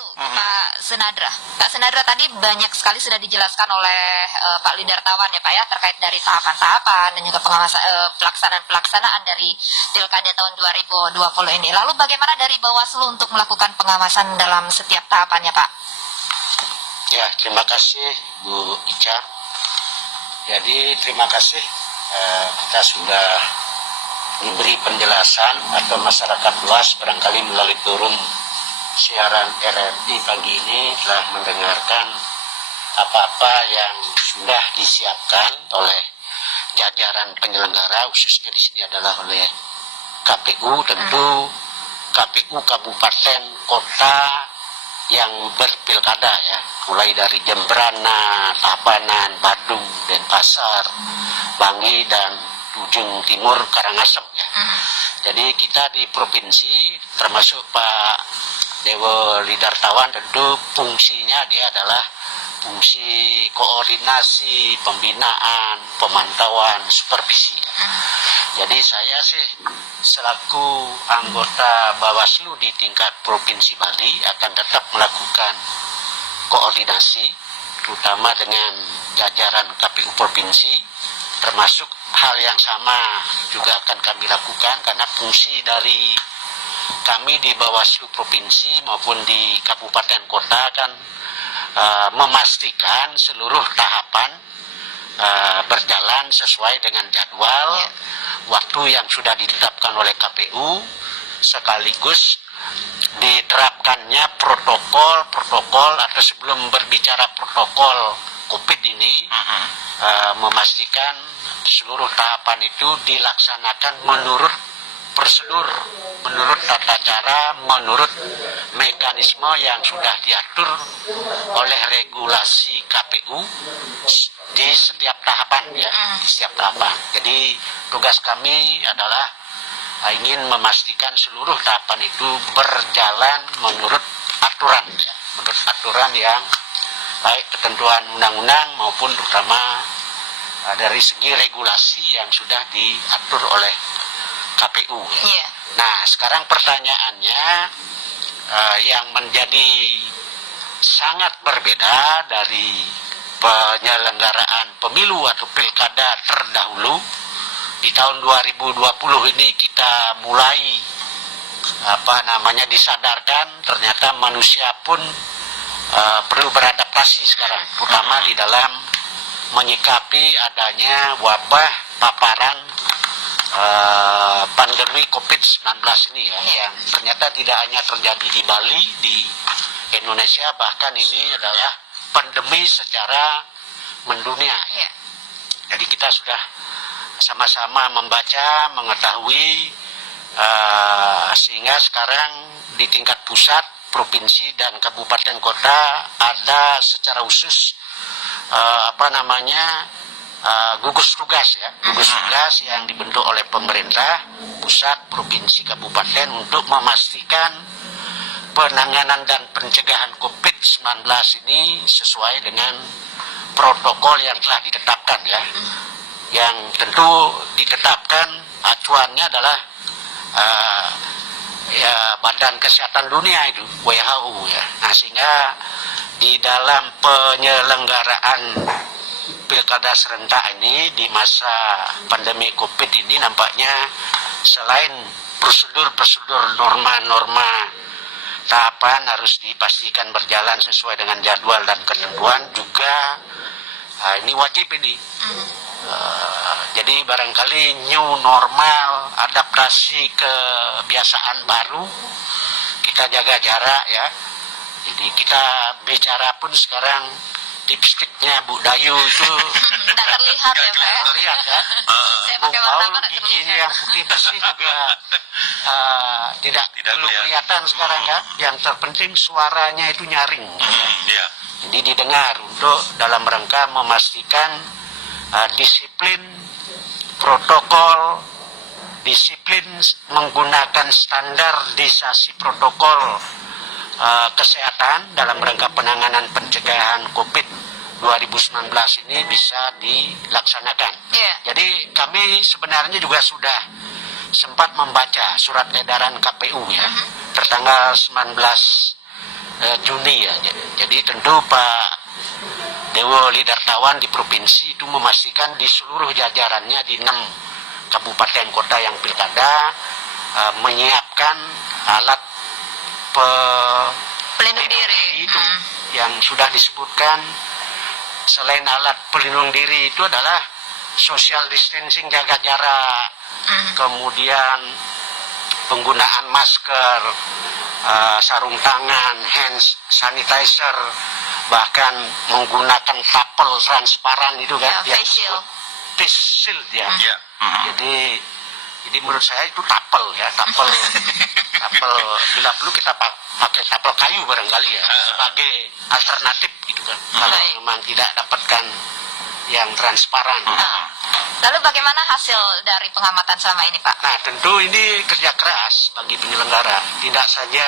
Pak Senadra. Pak Senadra, tadi banyak sekali sudah dijelaskan oleh Pak Lidartawan ya Pak ya, terkait dari tahapan-tahapan dan juga pelaksanaan dari Pilkada tahun 2020 ini. Lalu bagaimana dari Bawaslu untuk melakukan pengawasan dalam setiap tahapannya Pak? Ya, terima kasih Bu Ica. Jadi terima kasih kita sudah diberi penjelasan atau masyarakat luas barangkali melalui turun siaran RRI pagi ini telah mendengarkan apa-apa yang sudah disiapkan oleh jajaran penyelenggara, khususnya di sini adalah oleh KPU, tentu KPU kabupaten kota yang berpilkada ya, mulai dari Jembrana, Tabanan, Badung, Denpasar, Bangi dan ujung timur Karangasem ya. Jadi kita di provinsi termasuk Pak Dewo Lidartawan tentu fungsinya dia adalah fungsi koordinasi, pembinaan, pemantauan, supervisi. Jadi saya sih selaku anggota Bawaslu di tingkat Provinsi Bali akan tetap melakukan koordinasi terutama dengan jajaran KPU Provinsi, termasuk hal yang sama juga akan kami lakukan karena fungsi dari kami di Bawaslu Provinsi maupun di Kabupaten Kota kan memastikan seluruh tahapan berjalan sesuai dengan jadwal, waktu yang sudah ditetapkan oleh KPU, sekaligus diterapkannya protokol atau sebelum berbicara protokol COVID ini, memastikan seluruh tahapan itu dilaksanakan menurut prosedur, menurut tata cara, menurut mekanisme yang sudah diatur oleh regulasi KPU di setiap tahapan ya, di setiap tahapan. Jadi tugas kami adalah ingin memastikan seluruh tahapan itu berjalan menurut aturan ya, menurut aturan yang baik ketentuan undang-undang maupun terutama dari segi regulasi yang sudah diatur oleh KPU. Nah, sekarang pertanyaannya yang menjadi sangat berbeda dari penyelenggaraan pemilu atau pilkada terdahulu. Di tahun 2020 ini kita mulai disadarkan ternyata manusia pun perlu beradaptasi sekarang, terutama di dalam menyikapi adanya wabah paparan pandemi COVID-19 ini ya, yang ternyata tidak hanya terjadi di Bali, di Indonesia, bahkan ini adalah pandemi secara mendunia. Jadi kita sudah sama-sama membaca, mengetahui, sehingga sekarang di tingkat pusat, provinsi dan kabupaten kota ada secara khusus gugus tugas ya, gugus tugas yang dibentuk oleh pemerintah pusat, provinsi, kabupaten untuk memastikan penanganan dan pencegahan COVID-19 ini sesuai dengan protokol yang telah ditetapkan ya, yang tentu ditetapkan acuannya adalah Badan Kesehatan Dunia itu, WHO ya. Nah, sehingga di dalam penyelenggaraan pilkada serentak ini di masa pandemi COVID ini nampaknya selain prosedur-prosedur, norma-norma tahapan harus dipastikan berjalan sesuai dengan jadwal dan ketentuan juga ini wajib ini. Jadi barangkali new normal, adaptasi kebiasaan baru, kita jaga jarak ya. Jadi kita bicara pun sekarang lipstiknya Bu Dayu itu tidak terlihat ya Pak. Terlihat kan? Bu Paul giginya yang putih bersih juga tidak perlu kelihatan sekarang kan. Yang terpenting suaranya itu nyaring. Jadi didengar untuk dalam rangka memastikan disiplin protokol, disiplin menggunakan standarisasi protokol kesehatan dalam rangka penanganan pencegahan COVID-19 ini bisa dilaksanakan. Jadi kami sebenarnya juga sudah sempat membaca surat edaran KPU ya, tertanggal 19 Juni ya. Jadi tentu Pak Dewo Lidartawan di provinsi itu memastikan di seluruh jajarannya di 6 kabupaten kota yang pilkada menyiapkan alat pelindung diri itu yang sudah disebutkan. Selain alat pelindung diri itu adalah social distancing, jaga jarak, kemudian penggunaan masker, sarung tangan, hand sanitizer, bahkan menggunakan tapel transparan itu kan, face shield ya. Jadi menurut saya itu tapel ya, tapel bila perlu kita pakai tapel kayu barangkali ya sebagai alternatif gitu kan. Kalau memang tidak dapatkan yang transparan. Lalu bagaimana hasil dari pengamatan selama ini, Pak? Nah, tentu ini kerja keras bagi penyelenggara. Tidak saja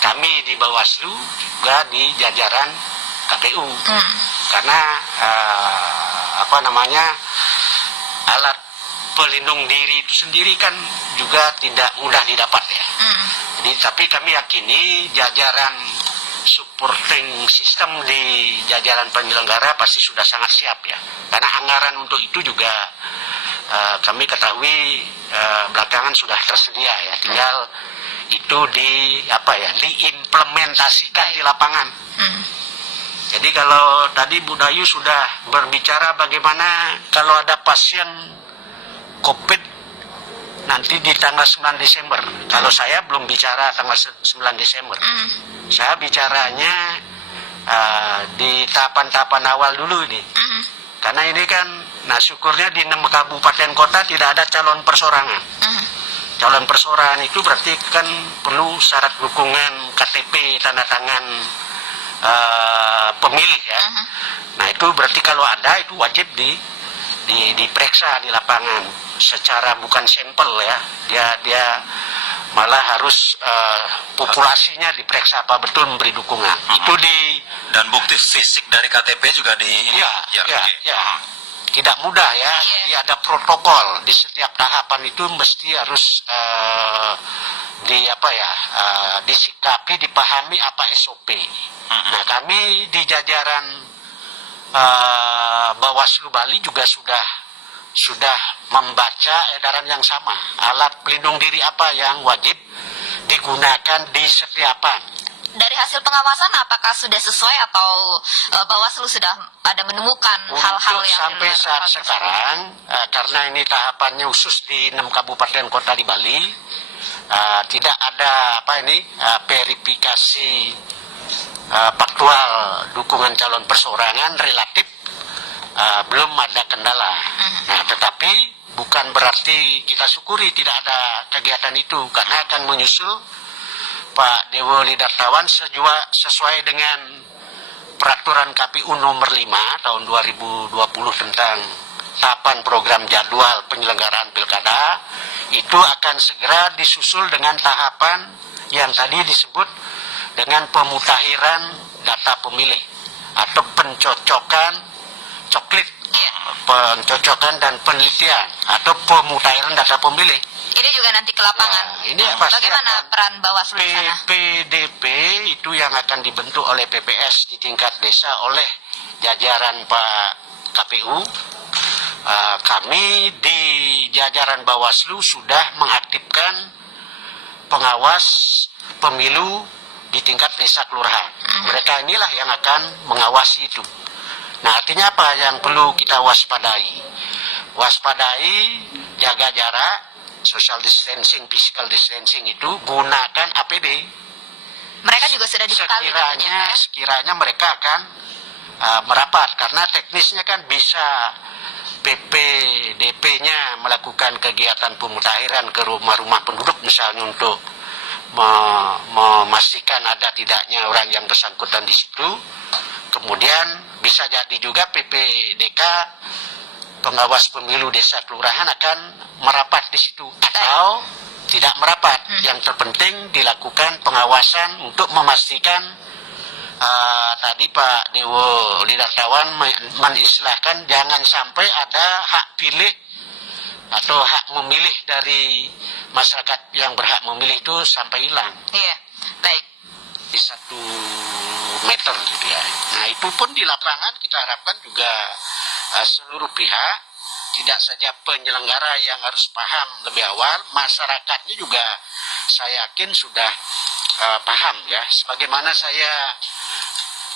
kami di Bawaslu, juga di jajaran KPU. Karena alat pelindung diri itu sendiri kan juga tidak mudah didapat ya. Jadi, tapi kami yakini jajaran supporting system di jajaran penyelenggara pasti sudah sangat siap ya. Karena anggaran untuk itu juga kami ketahui belakangan sudah tersedia ya. Tinggal itu diimplementasikan di lapangan. Jadi kalau tadi Bu Dayu sudah berbicara bagaimana kalau ada pasien COVID nanti di tanggal 9 Desember. Kalau saya belum bicara tanggal 9 Desember. Saya bicaranya di tahapan-tahapan awal dulu ini. Karena ini kan, syukurnya di 6 kabupaten kota tidak ada calon persorangan. Calon persorangan itu berarti kan perlu syarat dukungan KTP, tanda tangan pemilih ya. Nah itu berarti kalau ada itu wajib diperiksa di lapangan secara bukan sampel ya, dia malah harus populasinya diperiksa apa betul memberi dukungan. Itu dan bukti fisik dari KTP juga tidak mudah ya. Jadi ada protokol di setiap tahapan itu mesti harus disikapi, dipahami apa SOP. Nah kami di jajaran Bawaslu Bali juga sudah membaca edaran yang sama. Alat pelindung diri apa yang wajib digunakan di setiapan. Dari hasil pengawasan apakah sudah sesuai atau Bawaslu sudah ada menemukan hal-hal yang sampai saat sekarang karena ini tahapannya khusus di 6 kabupaten kota di Bali, tidak ada verifikasi faktual dukungan calon perseorangan, relatif belum ada kendala. Nah, tetapi bukan berarti kita syukuri tidak ada kegiatan itu, karena akan menyusul Pak Dewo Lidartawan sesuai dengan peraturan KPU nomor 5 tahun 2020 tentang tahapan program jadwal penyelenggaraan pilkada, itu akan segera disusul dengan tahapan yang tadi disebut dengan pemutakhiran data pemilih atau pencocokan pencocokan dan penelitian atau pemutakhiran data pemilih. Ini juga nanti ke lapangan. Ini pasti bagaimana peran Bawaslu di sana? PDP itu yang akan dibentuk oleh PPS di tingkat desa oleh jajaran Pak KPU. Kami di jajaran Bawaslu sudah mengaktifkan pengawas pemilu di tingkat desa kelurahan. Mereka inilah yang akan mengawasi itu. Nah, artinya apa yang perlu kita waspadai? Waspadai, jaga jarak, social distancing, physical distancing itu, gunakan APD. Mereka juga sudah dibekali. Sekiranya mereka akan merapat, karena teknisnya kan bisa PPDP-nya melakukan kegiatan pemutakhiran ke rumah-rumah penduduk misalnya untuk memastikan ada tidaknya orang yang bersangkutan di situ. Kemudian bisa jadi juga PPDK, pengawas pemilu desa kelurahan, akan merapat di situ atau tidak merapat. Yang terpenting dilakukan pengawasan untuk memastikan tadi Pak Dewo Lidartawan mengistilahkan jangan sampai ada hak pilih atau hak memilih dari masyarakat yang berhak memilih itu sampai hilang. Iya, baik. di 1 meter gitu ya. Nah itu pun di lapangan kita harapkan juga seluruh pihak, tidak saja penyelenggara yang harus paham lebih awal, masyarakatnya juga saya yakin sudah paham ya. Sebagaimana saya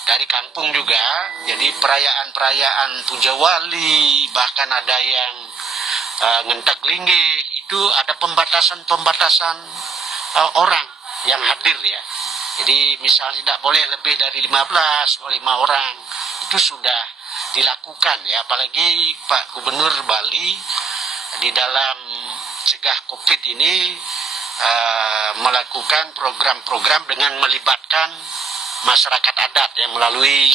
dari kampung juga, jadi perayaan-perayaan Puja Wali, bahkan ada yang ngentak linggih, itu ada pembatasan-pembatasan orang yang hadir ya. Jadi misalnya tidak boleh lebih dari 15, boleh 5 orang, itu sudah dilakukan ya. Apalagi Pak Gubernur Bali di dalam cegah COVID ini melakukan program-program dengan melibatkan masyarakat adat yang melalui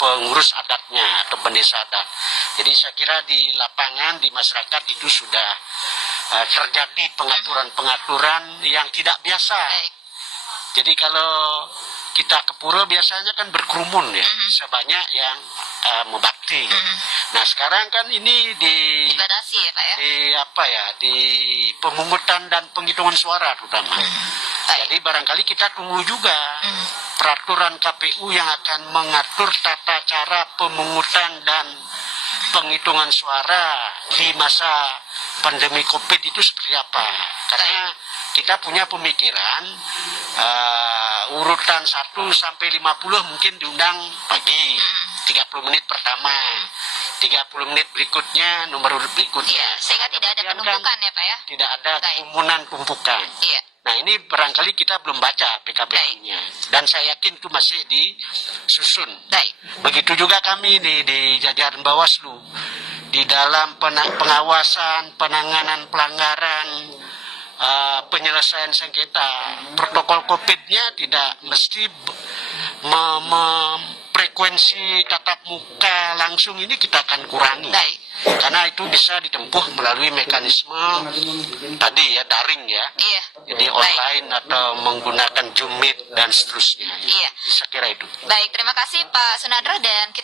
pengurus adatnya atau pendesa adat. Jadi saya kira di lapangan, di masyarakat itu sudah terjadi pengaturan-pengaturan yang tidak biasa. Jadi kalau kita ke pura biasanya kan berkerumun ya, sebanyak yang membakti. Nah sekarang kan ini dibatasi ya Pak ya? Di pemungutan dan penghitungan suara terutama. Jadi barangkali kita tunggu juga peraturan KPU yang akan mengatur tata cara pemungutan dan penghitungan suara di masa pandemi COVID itu seperti apa. Karena kita punya pemikiran urutan 1 sampai 50 mungkin diundang pagi 30 menit pertama, 30 menit berikutnya, nomor urut berikutnya. Sehingga tidak ada penumpukan ya Pak ya? Tidak ada kerumunan tumpukan. Nah ini barangkali kita belum baca PKPU-nya, dan saya yakin itu masih disusun. Begitu juga kami di jajaran Bawaslu, di dalam pengawasan, penanganan pelanggaran, penyelesaian sengketa, protokol COVID-nya tidak mesti frekuensi tatap muka langsung ini kita akan kurangi. Karena itu bisa ditempuh melalui mekanisme tadi ya, daring ya. Jadi online atau menggunakan Zoom Meet dan seterusnya. Saya kira itu. Baik, terima kasih Pak Sunadra, dan kita